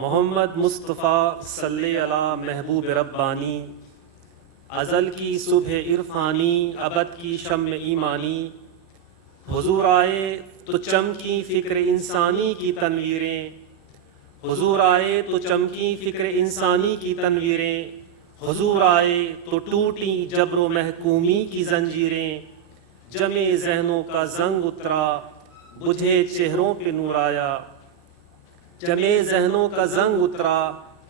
محمد مصطفیٰ صلی علی محبوب ربانی، ازل کی صبح عرفانی، ابد کی شمع ایمانی، حضور آئے تو چمکی فکر انسانی کی تنویریں، حضور آئے تو چمکی فکر انسانی کی تنویریں، حضور آئے تو ٹوٹی جبر و محکومی کی زنجیریں، جمے ذہنوں کا زنگ اترا بجھے چہروں پہ نور آیا، جمے ذہنوں کا زنگ اترا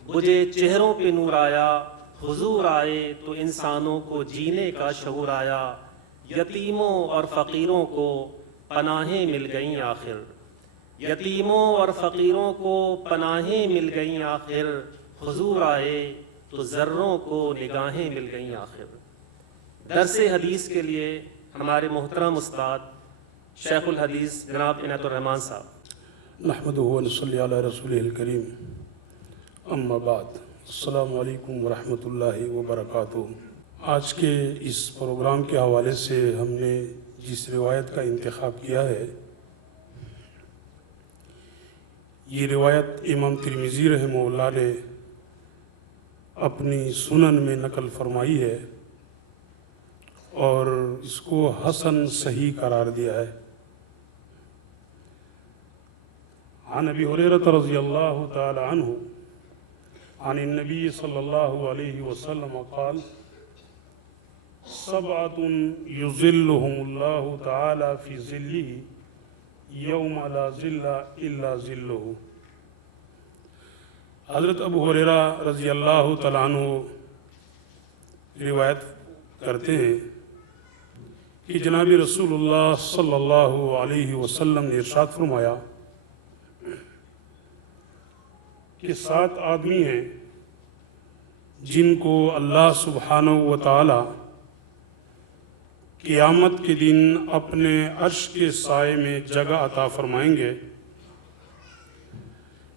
بجھے چہروں پہ نور آیا، حضور آئے تو انسانوں کو جینے کا شعور آیا، یتیموں اور فقیروں کو پناہیں مل گئیں آخر، یتیموں اور فقیروں کو پناہیں مل گئیں آخر، حضور آئے تو ذروں کو نگاہیں مل گئیں آخر۔ درس حدیث کے لیے ہمارے محترم استاد شیخ الحدیث جناب عنایت الرحمن صاحب۔ نحمدہ و نصلی علی رسولہ الکریم، اما بعد، السلام علیکم ورحمۃ اللہ وبرکاتہ۔ آج کے اس پروگرام کے حوالے سے ہم نے جس روایت کا انتخاب کیا ہے، یہ روایت امام ترمذی رحمہ اللہ نے اپنی سنن میں نقل فرمائی ہے اور اس کو حسن صحیح قرار دیا ہے۔ عن ابی ہریرہ رضی اللہ تعالی عنہ عن النبی صلی اللہ علیہ وسلم قال سبعۃ یظلهم اللہ تعالی فی ظلہ یوم لا ظل الا ظلہ۔ حضرت ابو ہریرہ رضی اللہ تعالیٰ عنہ روایت کرتے ہیں کہ جناب رسول اللہ صلی اللہ علیہ وسلم نے ارشاد فرمایا کہ 7 آدمی ہیں جن کو اللہ سبحانہ و تعالی قیامت کے دن اپنے عرش کے سائے میں جگہ عطا فرمائیں گے،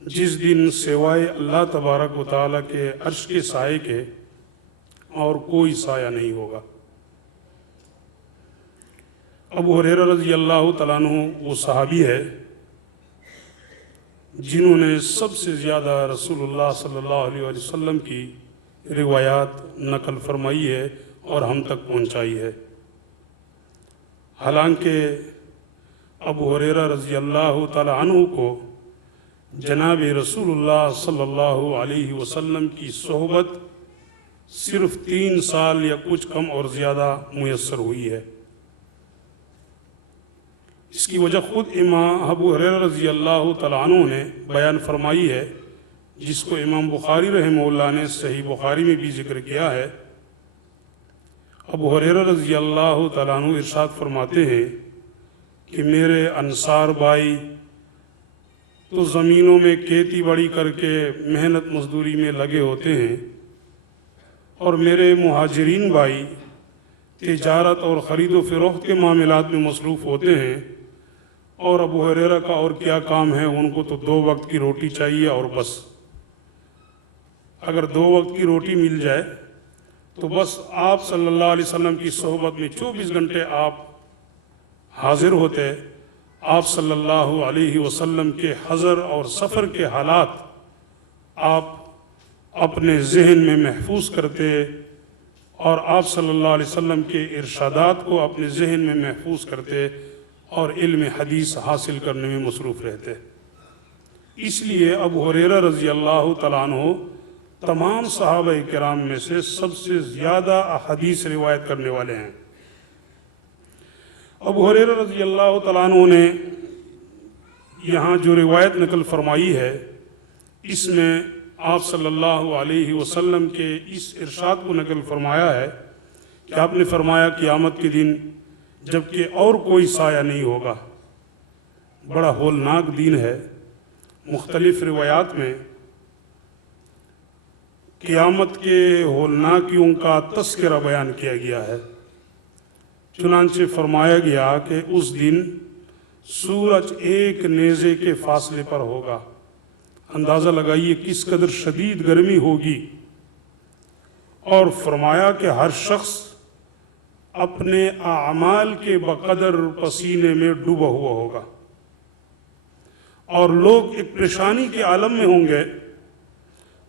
جس دن سوائے اللہ تبارک و تعالیٰ کے عرش کے سائے کے اور کوئی سایہ نہیں ہوگا۔ ابو ہریرہ رضی اللہ تعالیٰ عنہ وہ صحابی ہے جنہوں نے سب سے زیادہ رسول اللہ صلی اللہ علیہ وسلم کی روایات نقل فرمائی ہے اور ہم تک پہنچائی ہے۔ حالانکہ ابو ہریرہ رضی اللہ تعالیٰ عنہ کو جناب رسول اللہ صلی اللہ علیہ وسلم کی صحبت صرف 3 سال یا کچھ کم اور زیادہ میسر ہوئی ہے۔ اس کی وجہ خود امام ابو ہریرہ رضی اللہ تعالیٰ عنہ نے بیان فرمائی ہے، جس کو امام بخاری رحمہ اللہ نے صحیح بخاری میں بھی ذکر کیا ہے۔ ابو ہریرہ رضی اللہ تعالیٰ عنہ ارشاد فرماتے ہیں کہ میرے انصار بھائی تو زمینوں میں کھیتی باڑی کر کے محنت مزدوری میں لگے ہوتے ہیں، اور میرے مہاجرین بھائی تجارت اور خرید و فروخت کے معاملات میں مصروف ہوتے ہیں، اور ابو ہریرہ کا اور کیا کام ہے، ان کو تو 2 وقت کی روٹی چاہیے اور بس۔ اگر 2 وقت کی روٹی مل جائے تو بس آپ صلی اللہ علیہ وسلم کی صحبت میں 24 گھنٹے آپ حاضر ہوتے، آپ صلی اللہ علیہ وسلم کے حضر اور سفر کے حالات آپ اپنے ذہن میں محفوظ کرتے، اور آپ صلی اللہ علیہ وسلم کے ارشادات کو اپنے ذہن میں محفوظ کرتے اور علم حدیث حاصل کرنے میں مصروف رہتے۔ اس لیے ابو ہریرہ رضی اللہ تعالیٰ عنہ تمام صحابہ کرام میں سے سب سے زیادہ احادیث روایت کرنے والے ہیں۔ ابو ہریرہ رضی اللہ تعالیٰ عنہ نے یہاں جو روایت نقل فرمائی ہے، اس میں آپ صلی اللہ علیہ وسلم کے اس ارشاد کو نقل فرمایا ہے کہ آپ نے فرمایا قیامت کے دن جبکہ اور کوئی سایہ نہیں ہوگا۔ بڑا ہولناک دن ہے۔ مختلف روایات میں قیامت کے ہولناکیوں کا تذکرہ بیان کیا گیا ہے۔ چنانچہ فرمایا گیا کہ اس دن سورج ایک نیزے کے فاصلے پر ہوگا۔ اندازہ لگائیے کس قدر شدید گرمی ہوگی، اور فرمایا کہ ہر شخص اپنے اعمال کے بقدر پسینے میں ڈوبا ہوا ہوگا، اور لوگ ایک پریشانی کے عالم میں ہوں گے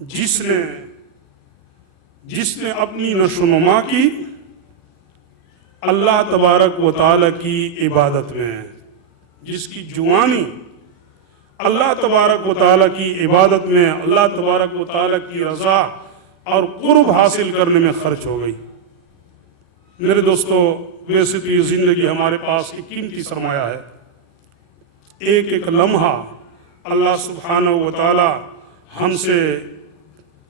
جس نے اپنی نشو و نما کی اللہ تبارک و تعالیٰ کی عبادت میں، جس کی جوانی اللہ تبارک و تعالیٰ کی عبادت میں، اللہ تبارک و تعالیٰ کی رضا اور قرب حاصل کرنے میں خرچ ہو گئی۔ میرے دوستو، ویسے تو یہ زندگی ہمارے پاس ایک قیمتی سرمایہ ہے۔ ایک ایک لمحہ اللہ سبحانہ و تعالیٰ ہم سے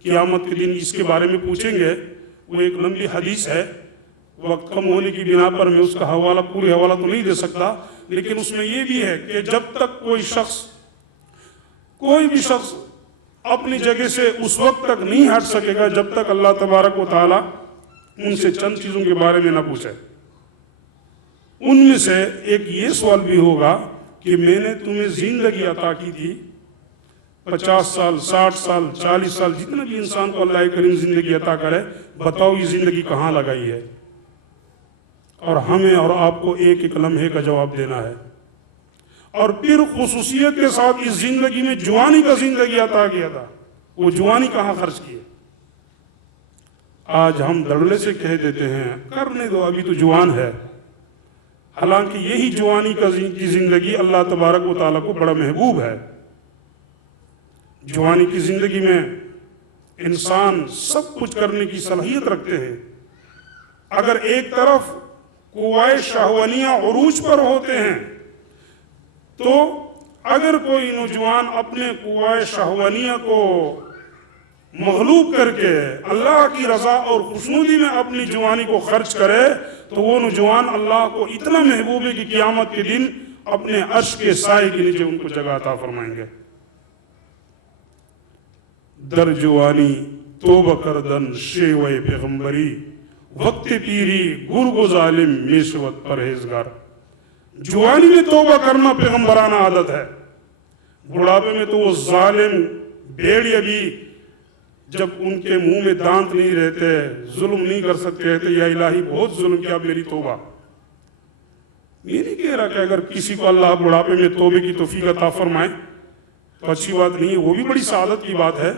قیامت کے دن اس کے بارے میں پوچھیں گے۔ وہ ایک لمبی حدیث ہے، وقت کم ہونے کی بنا پر میں اس کا پوری حوالہ تو نہیں دے سکتا، لیکن اس میں یہ بھی ہے کہ جب تک کوئی بھی شخص اپنی جگہ سے اس وقت تک نہیں ہٹ سکے گا جب تک اللہ تبارک و تعالیٰ ان سے چند چیزوں کے بارے میں نہ پوچھے۔ ان میں سے ایک یہ سوال بھی ہوگا کہ میں نے تمہیں زندگی عطا کی تھی، 50 سال، 60 سال، 40 سال، جتنا بھی انسان کو اللہ کریم زندگی عطا کرے، بتاؤ یہ زندگی کہاں لگائی ہے؟ اور ہمیں اور آپ کو ایک ایک لمحے کا جواب دینا ہے۔ اور پھر خصوصیت کے ساتھ اس زندگی میں جوانی کا زندگی عطا کیا تھا، وہ جوانی کہاں خرچ کی ہے؟ آج ہم دڑلے سے کہہ دیتے ہیں کرنے دو، ابھی تو جوان ہے، حالانکہ یہی جوانی کی زندگی اللہ تبارک و تعالیٰ کو بڑا محبوب ہے۔ جوانی کی زندگی میں انسان سب کچھ کرنے کی صلاحیت رکھتے ہیں۔ اگر ایک طرف قوائے شہوانیہ عروج پر ہوتے ہیں، تو اگر کوئی نوجوان اپنے قوائے شہوانیہ کو مغلوب کر کے اللہ کی رضا اور خوشنودی میں اپنی جوانی کو خرچ کرے، تو وہ نوجوان اللہ کو اتنا محبوب ہے کہ قیامت کے دن اپنے عرش کے سائے کے نیچے ان کو جگہ عطا فرمائیں گے۔ در جوانی توبہ کردن شیوہ پیغمبری، وقت پیری گرگ و ظالم میشوت پرہیزگار۔ جوانی میں توبہ کرنا پیغمبرانہ عادت ہے، بڑھاپے میں تو وہ ظالم بھیڑیا بھی جب ان کے منہ میں دانت نہیں رہتے، ظلم نہیں کر سکتے، کہتے یا الہی بہت ظلم کیا، میری توبہ۔ یہ نہیں کہہ رہا کہ اگر کسی کو اللہ بڑھاپے میں توبے کی توفیق عطا فرمائے تو اچھی بات نہیں ہے، وہ بھی بڑی سعادت کی بات ہے۔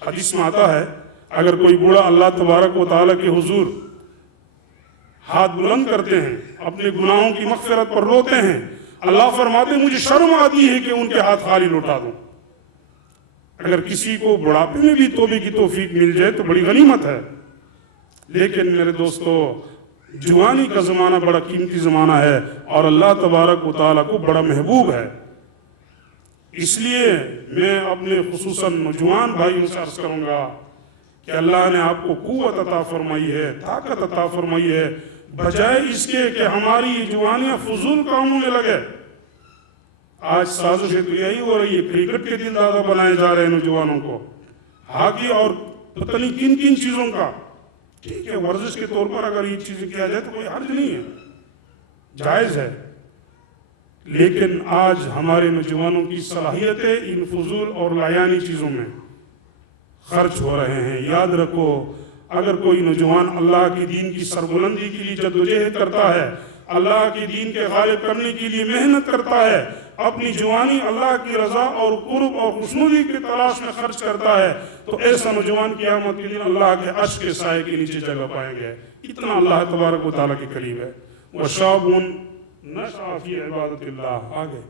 حدیث میں آتا ہے اگر کوئی بوڑھا اللہ تبارک و تعالیٰ کے حضور ہاتھ بلند کرتے ہیں، اپنے گناہوں کی مغفرت پر روتے ہیں، اللہ فرماتے ہیں مجھے شرم آتی ہے کہ ان کے ہاتھ خالی لوٹا دوں۔ اگر کسی کو بڑھاپے میں بھی توبے کی توفیق مل جائے تو بڑی غنیمت ہے۔ لیکن میرے دوستو، جوانی کا زمانہ بڑا قیمتی زمانہ ہے اور اللہ تبارک و تعالیٰ کو بڑا محبوب ہے۔ اس لیے میں اپنے خصوصاً نوجوان بھائیوں سے عرض کروں گا کہ اللہ نے آپ کو قوت عطا فرمائی ہے، طاقت عطا فرمائی ہے، بجائے اس کے کہ ہماری یہ جوانیاں فضول کاموں میں لگے۔ آج سازشیں تو یہی ہو رہی ہے، کرکٹ کے دل دادا بنائے جا رہے ہیں نوجوانوں کو، ہاکی اور پتہ نہیں کن کن چیزوں کا۔ ٹھیک ہے، ورزش کے طور پر اگر یہ چیزیں کیا جائے تو کوئی حرج نہیں ہے، جائز ہے، لیکن آج ہمارے نوجوانوں کی صلاحیتیں ان فضول اور لایانی چیزوں میں خرچ ہو رہے ہیں۔ یاد رکھو، اگر کوئی نوجوان اللہ کی دین کی سربلندی کے لیے جدوجہد کرتا ہے، اللہ کی دین کے غالب کرنے کے لیے محنت کرتا ہے، اپنی جوانی اللہ کی رضا اور قرب اور خوشنودی کی تلاش میں خرچ کرتا ہے، تو ایسا نوجوان قیامت کے دن اللہ کے عرش کے سائے کے نیچے جگہ پائیں گے۔ اتنا اللہ تبارک و تعالیٰ کے قریب ہے۔ وَشَابٌ نَشَأَ فِي عِبَادَةِ اللَّهِ۔ آگے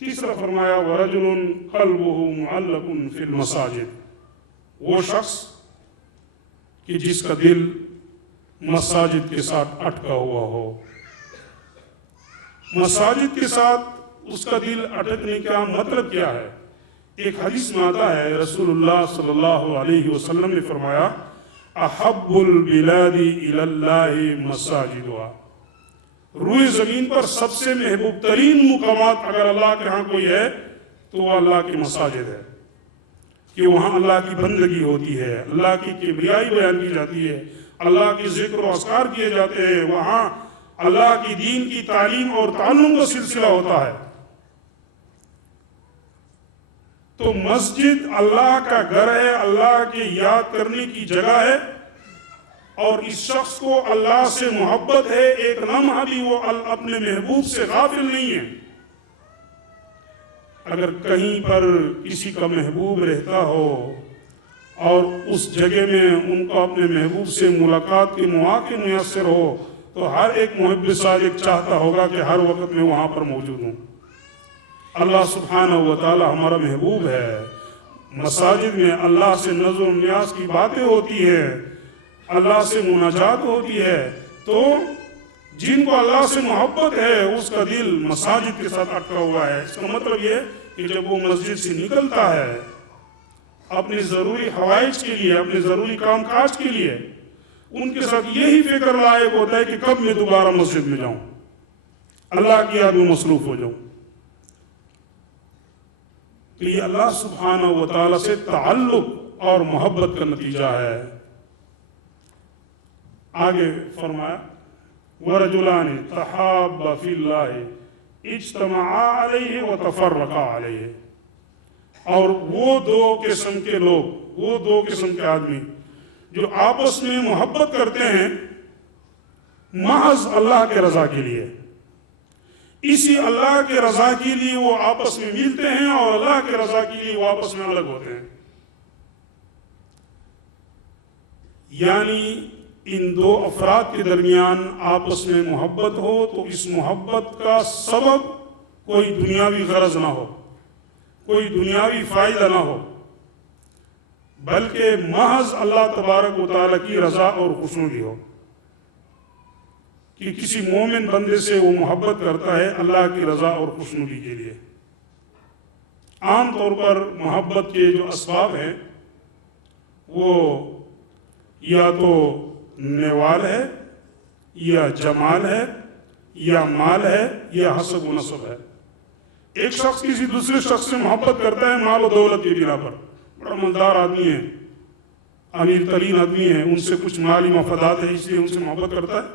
تیسرا فرمایا وَرَجُلٌ قَلْبُهُ مُعَلَّقٌ فِي الْمَسَاجِدِ، وہ شخص کہ جس کا دل مساجد کے ساتھ اٹکا ہوا ہو۔ مساجد کے ساتھ اس کا دل اٹکنے کا مطلب کیا ہے؟ ایک حدیث میں آتا ہے رسول اللہ صلی اللہ علیہ وسلم نے فرمایا احب البلاد الی اللہ مساجدها، روئے زمین پر سب سے محبوب ترین مقامات اگر اللہ کے ہاں کوئی ہے تو وہ اللہ کی مساجد ہے، کہ وہاں اللہ کی بندگی ہوتی ہے، اللہ کی کبریائی بیان کی جاتی ہے، اللہ کی ذکر و اذکار کیے جاتے ہیں، وہاں اللہ کی دین کی تعلیم اور تعلم کا سلسلہ ہوتا ہے۔ تو مسجد اللہ کا گھر ہے، اللہ کے یاد کرنے کی جگہ ہے، اور اس شخص کو اللہ سے محبت ہے، ایک لمحہ بھی وہ اپنے محبوب سے غافل نہیں ہے۔ اگر کہیں پر کسی کا محبوب رہتا ہو اور اس جگہ میں ان کو اپنے محبوب سے ملاقات کے مواقع میسر ہو تو ہر ایک محب صادق چاہتا ہوگا کہ ہر وقت میں وہاں پر موجود ہوں۔ اللہ سبحانہ و تعالی ہمارا محبوب ہے۔ مساجد میں اللہ سے نظر و نیاز کی باتیں ہوتی ہے، اللہ سے مناجات ہوتی ہے، تو جن کو اللہ سے محبت ہے اس کا دل مساجد کے ساتھ اٹکا ہوا ہے۔ اس کا مطلب یہ کہ جب وہ مسجد سے نکلتا ہے اپنے ضروری حوائج کے لیے، اپنے ضروری کام کاج کے لیے، ان کے ساتھ یہی فکر لائق ہوتا ہے کہ کب میں دوبارہ مسجد میں جاؤں، اللہ کی یاد میں مصروف ہو جاؤں۔ تو یہ اللہ سبحانہ و تعالیٰ سے تعلق اور محبت کا نتیجہ ہے۔ آگے فرمایا وَرَجُلَانِ تَحَابَّ فِي اللَّهِ اجْتَمَعَا عَلَيْهِ وَتَفَرَّقَا عَلَيْهِ، اور وہ دو قسم کے لوگ، وہ دو قسم کے آدمی جو آپس میں محبت کرتے ہیں محض اللہ کے رضا کے لیے، اسی اللہ کے رضا کے لیے وہ آپس میں ملتے ہیں اور اللہ کے رضا کے لیے وہ آپس میں الگ ہوتے ہیں۔ یعنی ان دو افراد کے درمیان آپس میں محبت ہو تو اس محبت کا سبب کوئی دنیاوی غرض نہ ہو، کوئی دنیاوی فائدہ نہ ہو، بلکہ محض اللہ تبارک و تعالیٰ کی رضا اور خوشنودی ہو۔ کہ کسی مومن بندے سے وہ محبت کرتا ہے اللہ کی رضا اور خوشنودی کے لیے۔ عام طور پر محبت کے جو اسباب ہیں وہ یا تو نیوال ہے، یا جمال ہے، یا مال ہے، یا حسب و نسب ہے۔ ایک شخص کسی دوسرے شخص سے محبت کرتا ہے مال و دولت کی بنا پر، بڑا مالدار آدمی ہے، امیر ترین آدمی ہے، ان سے کچھ مالی مفادات ہے اس لیے ان سے محبت کرتا ہے،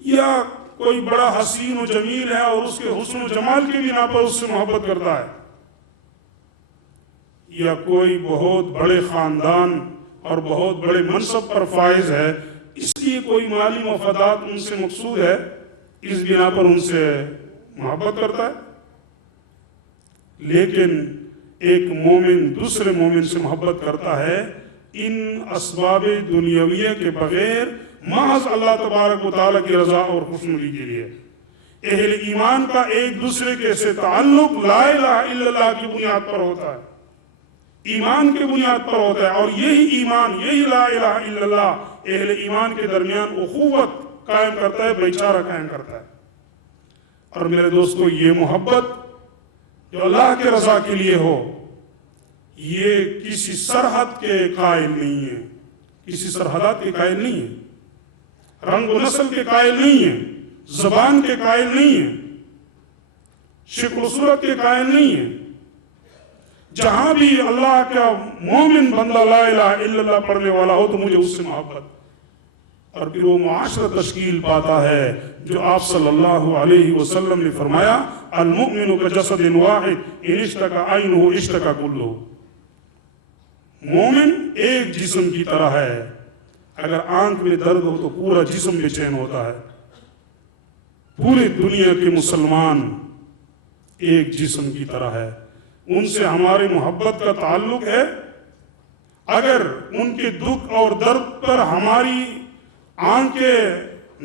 یا کوئی بڑا حسین و جمیل ہے اور اس کے حسن و جمال کی بنا پر اس سے محبت کرتا ہے، یا کوئی بہت بڑے خاندان اور بہت بڑے منصب پر فائز ہے اس لیے کوئی مالی مفادات ان سے مقصود ہے، اس بنا پر ان سے محبت کرتا ہے۔ لیکن ایک مومن دوسرے مومن سے محبت کرتا ہے ان اسباب دنیاویہ کے بغیر محض اللہ تبارک و تعالیٰ کی رضا اور خوشنودی کے لیے۔ اہل ایمان کا ایک دوسرے کے سے تعلق لا الہ الا اللہ کی بنیاد پر ہوتا ہے، ایمان کے بنیاد پر ہوتا ہے، اور یہی ایمان، یہی لا الہ الا اللہ اہل ایمان کے درمیان اخوت قائم کرتا ہے، بھائی چارہ قائم کرتا ہے۔ اور میرے دوستو، یہ محبت جو اللہ کے رضا کے لیے ہو یہ کسی سرحد کے قائل نہیں ہے، کسی سرحدات کے قائل نہیں ہے، رنگ و نسل کے قائل نہیں ہے، زبان کے قائل نہیں ہے، شکل و صورت کے قائل نہیں ہے۔ جہاں بھی اللہ کا مومن بندہ لا الہ الا اللہ پڑھنے والا ہو تو مجھے اس سے محبت، اور پھر وہ معاشرہ تشکیل پاتا ہے جو آپ صلی اللہ علیہ وسلم نے فرمایا المؤمن کجسد واحد ان اشتکا عینہ اشتکا کلہ، مومن ایک جسم کی طرح ہے، اگر آنکھ میں درد ہو تو پورا جسم بے چین ہوتا ہے۔ پوری دنیا کے مسلمان ایک جسم کی طرح ہے، ان سے ہماری محبت کا تعلق ہے۔ اگر ان کے دکھ اور درد پر ہماری آنکھیں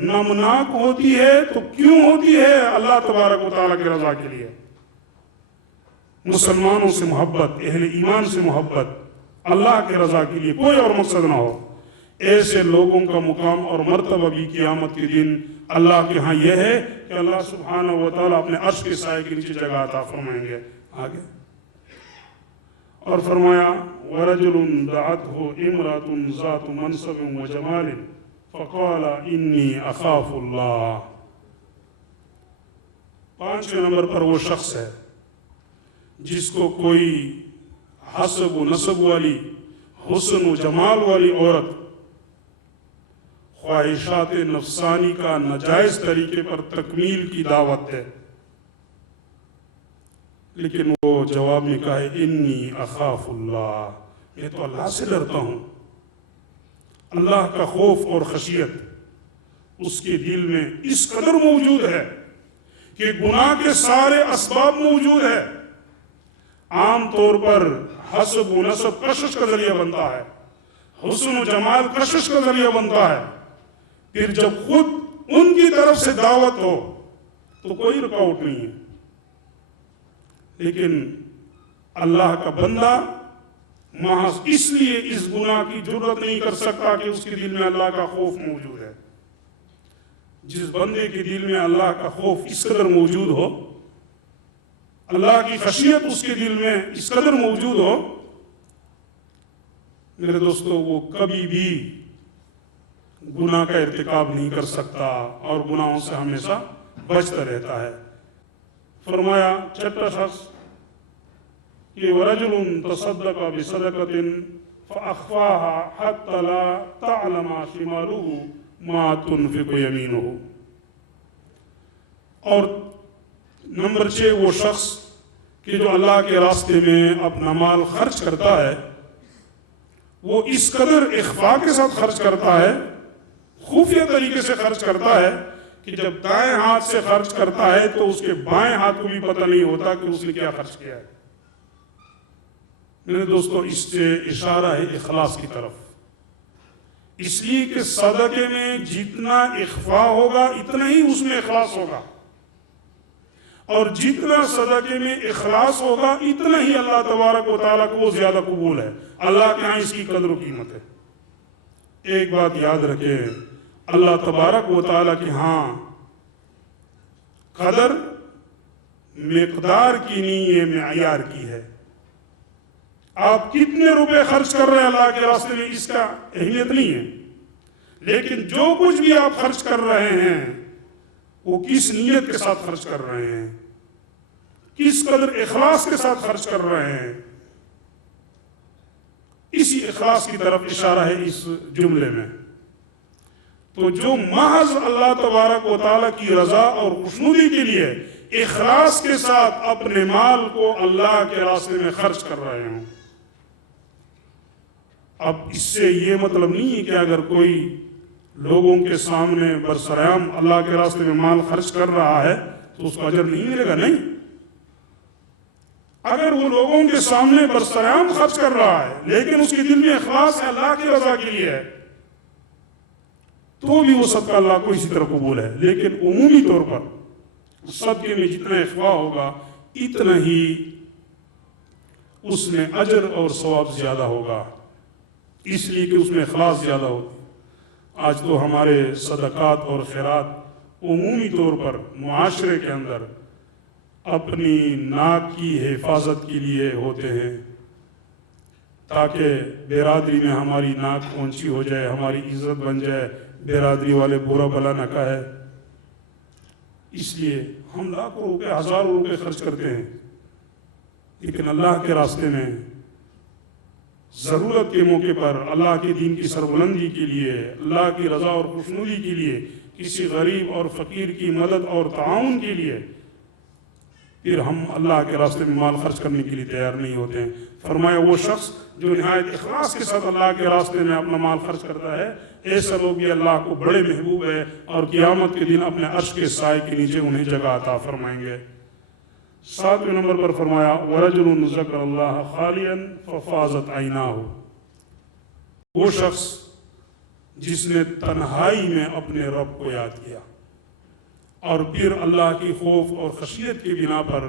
نمناک ہوتی ہے تو کیوں ہوتی ہے؟ اللہ تبارک و تعالیٰ کی رضا کے لیے۔ مسلمانوں سے محبت، اہل ایمان سے محبت اللہ کے رضا کے لیے، کوئی اور مقصد نہ ہو۔ ایسے لوگوں کا مقام اور مرتبہ بھی قیامت کے دن اللہ کے ہاں یہ ہے کہ اللہ سبحانہ و تعالیٰ اپنے عرش کے سائے کے نیچے جگہ عطا فرمائیں گے۔ آگے اور فرمایا وَرَجُلٌ دَعَتْهُ امْرَأَةٌ ذَاتُ مَنْصَبٍ وَجَمَالٍ فَقَالَ إِنِّي أَخَافُ اللَّهَ۔ 5ویں نمبر پر وہ شخص ہے جس کو کوئی حسب و نسب والی، حسن و جمال والی عورت خواہشات نفسانی کا ناجائز طریقے پر تکمیل کی دعوت ہے، لیکن وہ جواب میں کہا ہے انی اخاف اللہ، میں تو اللہ سے ڈرتا ہوں۔ اللہ کا خوف اور خشیت اس کے دل میں اس قدر موجود ہے کہ گناہ کے سارے اسباب موجود ہے. عام طور پر حسب و نسب کشش کا ذریعہ بنتا ہے, حسن و جمال کشش کا ذریعہ بنتا ہے. پھر جب خود ان کی طرف سے دعوت ہو تو کوئی رکاوٹ نہیں ہے. لیکن اللہ کا بندہ محض اس لیے اس گناہ کی جرت نہیں کر سکتا کہ اس کے دل میں اللہ کا خوف موجود ہے. جس بندے کے دل میں اللہ کا خوف اس قدر موجود ہو, اللہ کی خشیت اس کے دل میں اس قدر موجود ہو, میرے دوستو, وہ کبھی بھی گناہ کا ارتکاب نہیں کر سکتا اور گناہوں سے ہمیشہ بچتا رہتا ہے. فرمایا چھٹا شخص کہ وَرَجُلٌ تَصَدَّقَ بِصَدَقَةٍ فَأَخْفَاهَا حَتَّى لَا تَعْلَمَ شِمَالُهُ مَا تُنْفِقُ يَمِينُهُ. اور نمبر 6 وہ شخص کہ جو اللہ کے راستے میں اپنا مال خرچ کرتا ہے, وہ اس قدر اخفاء کے ساتھ خرچ کرتا ہے, خفیہ طریقے سے خرچ کرتا ہے کہ جب دائیں ہاتھ سے خرچ کرتا ہے تو اس کے بائیں ہاتھ کو بھی پتہ نہیں ہوتا کہ اس نے کیا خرچ کیا ہے. میرے دوستو, اس سے اشارہ ہے اخلاص کی طرف, اس لیے کہ صدقے میں جتنا اخفاء ہوگا اتنا ہی اس میں اخلاص ہوگا, اور جتنا صدقے میں اخلاص ہوگا اتنا ہی اللہ تبارک و تعالیٰ کو زیادہ قبول ہے. اللہ کے ہاں اس کی قدر و قیمت ہے. ایک بات یاد رکھیں, اللہ تبارک و تعالیٰ کے ہاں قدر مقدار کی نہیں, یہ معیار کی ہے. آپ کتنے روپے خرچ کر رہے ہیں اللہ کے راستے میں اس کا اہمیت نہیں ہے, لیکن جو کچھ بھی آپ خرچ کر رہے ہیں وہ کس نیت کے ساتھ خرچ کر رہے ہیں, کس قدر اخلاص کے ساتھ خرچ کر رہے ہیں. اسی اخلاص کی طرف اشارہ ہے اس جملے میں. تو جو محض اللہ تبارک و تعالیٰ کی رضا اور خوشنودی کے لیے اخلاص کے ساتھ اپنے مال کو اللہ کے راستے میں خرچ کر رہے ہوں. اب اس سے یہ مطلب نہیں ہے کہ اگر کوئی لوگوں کے سامنے برسرعام اللہ کے راستے میں مال خرچ کر رہا ہے تو اس کو اجر نہیں ملے گا. نہیں, اگر وہ لوگوں کے سامنے برسرعام خرچ کر رہا ہے لیکن اس کے دل میں اخلاص ہے اللہ کی رضا کے لیے ہے تو بھی وہ صدقہ اللہ کو اسی طرح قبول ہے. لیکن عمومی طور پر صدقے میں جتنا اخفاء ہوگا اتنا ہی اس میں اجر اور ثواب زیادہ ہوگا, اس لیے کہ اس میں اخلاص زیادہ ہوتی. آج تو ہمارے صدقات اور خیرات عمومی طور پر معاشرے کے اندر اپنی ناک کی حفاظت کے لیے ہوتے ہیں تاکہ برادری میں ہماری ناک اونچی ہو جائے, ہماری عزت بن جائے, برادری والے برا بھلا نہ کہے. اس لیے ہم لاکھوں روپے ہزاروں روپے خرچ کرتے ہیں, لیکن اللہ کے راستے میں ضرورت کے موقع پر اللہ کے دین کی سربلندی کے لیے, اللہ کی رضا اور خوشنودی کے لیے, کسی غریب اور فقیر کی مدد اور تعاون کے لیے پھر ہم اللہ کے راستے میں مال خرچ کرنے کے لیے تیار نہیں ہوتے ہیں. فرمایا وہ شخص جو نہایت اخلاص کے ساتھ اللہ کے راستے میں اپنا مال خرچ کرتا ہے, ایسا لوگ بھی اللہ کو بڑے محبوب ہے اور قیامت کے دن اپنے عرش کے سائے کے نیچے انہیں جگہ عطا فرمائیں گے. 7ویں نمبر پر فرمایا وَرَجُلٌ ذَكَرَ اللَّهَ خَالِيًا فَفَاضَتْ عَيْنَاهُ. وہ شخص جس نے تنہائی میں اپنے رب کو یاد کیا اور پھر اللہ کی خوف اور خشیت کی بنا پر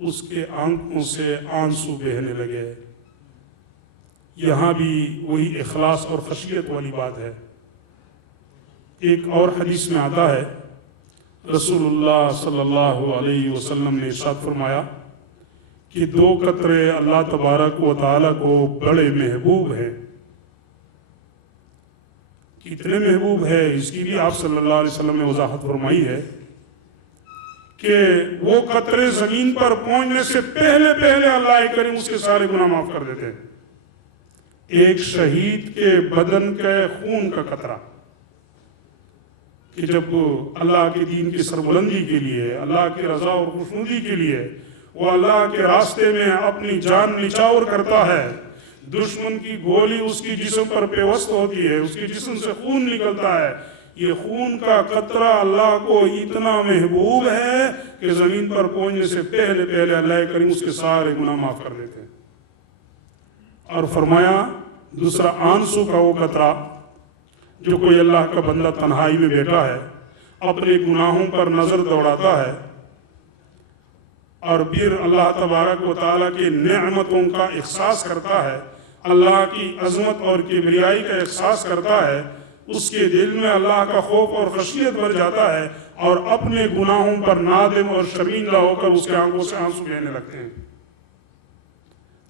اس کے آنکھوں سے آنسو بہنے لگے. یہاں بھی وہی اخلاص اور خشیت والی بات ہے. ایک اور حدیث میں آتا ہے رسول اللہ صلی اللہ علیہ وسلم نے ارشاد فرمایا کہ 2 قطرے اللہ تبارک و تعالیٰ کو بڑے محبوب ہیں. کتنے محبوب ہے اس کی بھی آپ صلی اللہ علیہ وسلم نے وضاحت فرمائی ہے کہ وہ قطرے زمین پر پہنچنے سے پہلے اللہ کریم اس کے سارے گناہ معاف کر دیتے ہیں. ایک شہید کے بدن کے خون کا قطرہ کہ جب اللہ کے دین کی سربلندی کے لیے, اللہ کی رضا اور خوشنودی کے لیے وہ اللہ کے راستے میں اپنی جان نچھاور کرتا ہے, دشمن کی گولی اس کی جسم پر پیوست ہوتی ہے, اس کے جسم سے خون نکلتا ہے, یہ خون کا قطرہ اللہ کو اتنا محبوب ہے کہ زمین پر پہنچنے سے پہلے پہلے اللہ کریم اس کے سارے گناہ معاف کر دیتے ہیں۔ اور فرمایا دوسرا آنسو کا وہ قطرہ جو کوئی اللہ کا بندہ تنہائی میں بیٹھا ہے، اپنے گناہوں پر نظر دوڑاتا ہے اور پھر اللہ تبارک و تعالیٰ کی نعمتوں کا احساس کرتا ہے، اللہ کی عظمت اور کبریائی کا احساس کرتا ہے، اس کے دل میں اللہ کا خوف اور خشیت بھر جاتا ہے اور اپنے گناہوں پر نادم اور شرمندہ ہو کر اس کے آنکھوں سے آنسو بہنے لگتے ہیں۔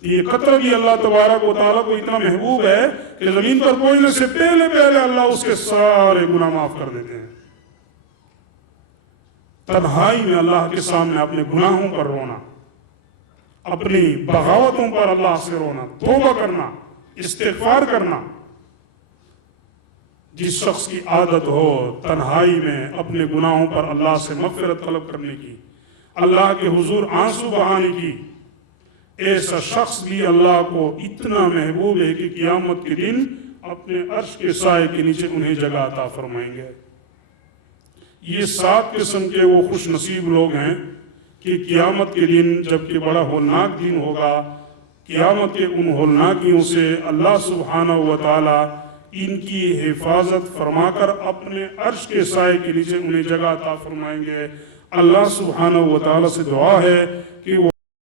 یہ قطرہ بھی اللہ تبارک و تعالیٰ کو اتنا محبوب ہے کہ زمین پر پہنچنے سے پہلے پہلے اللہ اس کے سارے گناہ معاف کر دیتے ہیں۔ تنہائی میں اللہ کے سامنے اپنے گناہوں پر رونا، اپنی بغاوتوں پر اللہ سے رونا، توبہ کرنا، استغفار کرنا۔ جس شخص کی عادت ہو تنہائی میں اپنے گناہوں پر اللہ سے مغفرت طلب کرنے کی، اللہ کے حضور آنسو بہانے کی، ایسا شخص بھی اللہ کو اتنا محبوب ہے کہ قیامت کے دن اپنے عرش کے سائے کے نیچے انہیں جگہ عطا فرمائیں گے۔ یہ 7 قسم کے وہ خوش نصیب لوگ ہیں کہ قیامت کے دن، جبکہ بڑا ہولناک دن ہوگا، قیامت کے ان ہولناکیوں سے اللہ سبحانہ و تعالی ان کی حفاظت فرما کر اپنے عرش کے سائے کے نیچے انہیں جگہ عطا فرمائیں گے۔ اللہ سبحانہ و تعالی سے دعا ہے کہ وہ